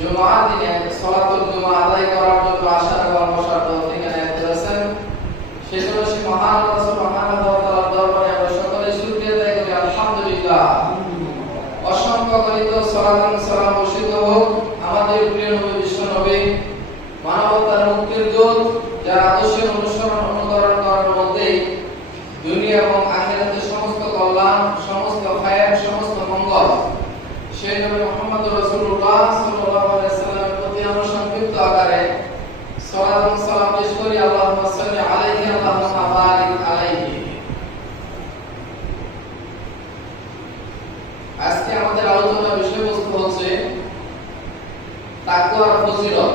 জুমার দিনে সালাতুল জুমা আদায় করার জন্য আসার এবং বসার তৌফিক এনায়েত করেছেন। সেজন্য সেই মহান আল্লাহ সুবহানাহু ওয়া তাআলার দরবারে আমরা সকলে শুকরিয়া আদায় করি আলহামদুলিল্লাহ। অসংখ্য গণিত সালাত এবং সালাম বর্ষিত হোক আমাদের প্রিয় নবী বিশ্ব নবী, মানবতার মুক্তির দূত, যার আদর্শের অনুসরণ অনুকরণ করার মধ্যে দুনিয়া এবং আখিরাতের সমস্ত কল্যাণ, সমস্ত খায়ের, সমস্ত মঙ্গল, সেই নবী মুহাম্মদ রাসূলুল্লাহ সাল্লাল্লাহু আলাইহি ওয়াসাল্লামের প্রতি আমরা সংক্ষিপ্ত আকারে সালাত এবং সালাম পেশ করি। আল্লাহুম্মা সাল্লি আলাইহি আল্লাহুম্মা বারিক আলাইহি। আজকে আমাদের আলোচনার বিষয়বস্তু হচ্ছে তাকওয়ার ফজিলত।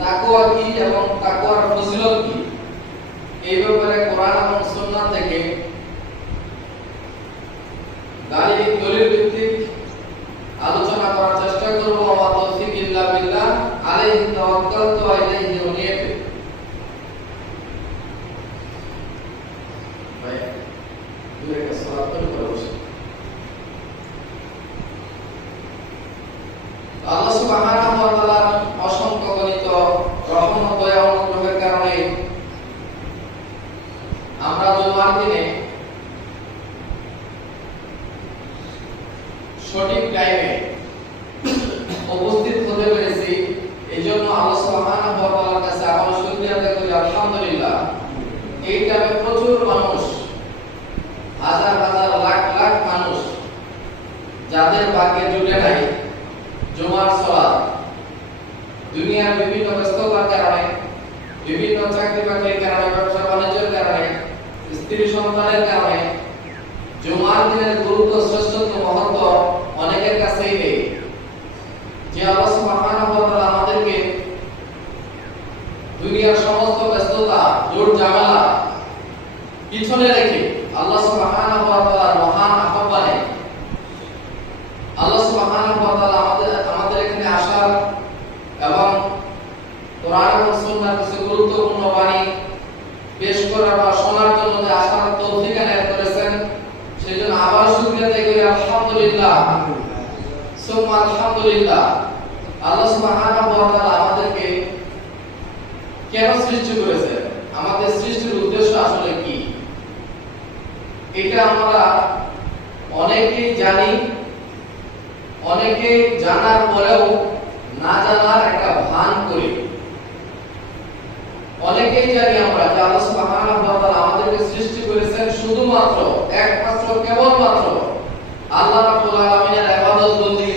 তাকওয়া কি এবং তাকওয়ার ফজিলত কি, এই ব্যাপারে কোরআন এবং সুন্নাহ থেকে দলিল ভিত্তিক আলোচনা করার চেষ্টা করব। ওয়া তাওফিক ইল্লা বিল্লাহ, আলাইহি তাওয়াক্কালতু ওয়া ইলাইহি উনীব। ভাই দুই একটা সালাত করে বসে। আল্লাহ সুবহানাহু ওয়া তাআলার অসংখ্য গণিত রহমত, দয়া, অনুগ্রহের কারণে আমরা জুমার দিনে সঠিক টাইমে উপস্থিত হতে পেরেছি। এইজন্য আল্লাহ সুবহানাহু ওয়া তাআলার কাছে আমরা শুকরিয়া আদায় করি আলহামদুলিল্লাহ। এই টাইমে প্রচুর মানুষ, হাজার হাজার লাখ লাখ মানুষ যাদের ভাগ্যে জুটে নাই জুমার সালাত, দুনিয়ার বিভিন্ন ব্যস্ততার কারণে, বিভিন্ন চাকরি বাকরির কারণে, ব্যবসা বাণিজ্যের কারণে, স্ত্রী সন্তানের কারণে জুমার দিনের গুরুত্ব, শ্রেষ্ঠত্ব, মহত্ব অনেকের কাছেই নেই। যে আল্লাহ সুবহানাহু ওয়া তাআলা আমাদেরকে দুনিয়ার সমস্ত ব্যস্ততা, জোর ঝামেলা পিছনে রেখে আল্লাহ সুবহানাহু ওয়া তাআলার মহান আহ্বানে আল্লাহ সুবহানাহু ওয়া তাআলা আমাদের এখানে আসার এবং কোরআন এবং সুন্নাহর কিছু গুরুত্বপূর্ণ বাণী পেশ করার বা শোনার জন্য যে আসার তৌফিক এনায়েত করেছেন, সেজন্য আবার শুকরিয়া আদায় করি আলহামদুলিল্লাহ। সুবহান আলহামদুলিল্লাহ। আল্লাহ সুবহানাহু ওয়া তাআলা আমাদেরকে কেন সৃষ্টি করেছেন, আমাদের সৃষ্টির উদ্দেশ্য আসলে কি, এটা আমরা অনেকেই জানি, অনেকেই জানার পরেও না জানার একটা ভান করি। অনেকেই জানি আমরা যে আল্লাহ সুবহানাহু ওয়া তাআলা আমাদেরকে সৃষ্টি করেছেন শুধুমাত্র, একমাত্র, কেবলমাত্র আল্লাহ রাব্বুল আলামিনের ইবাদত বন্দেগী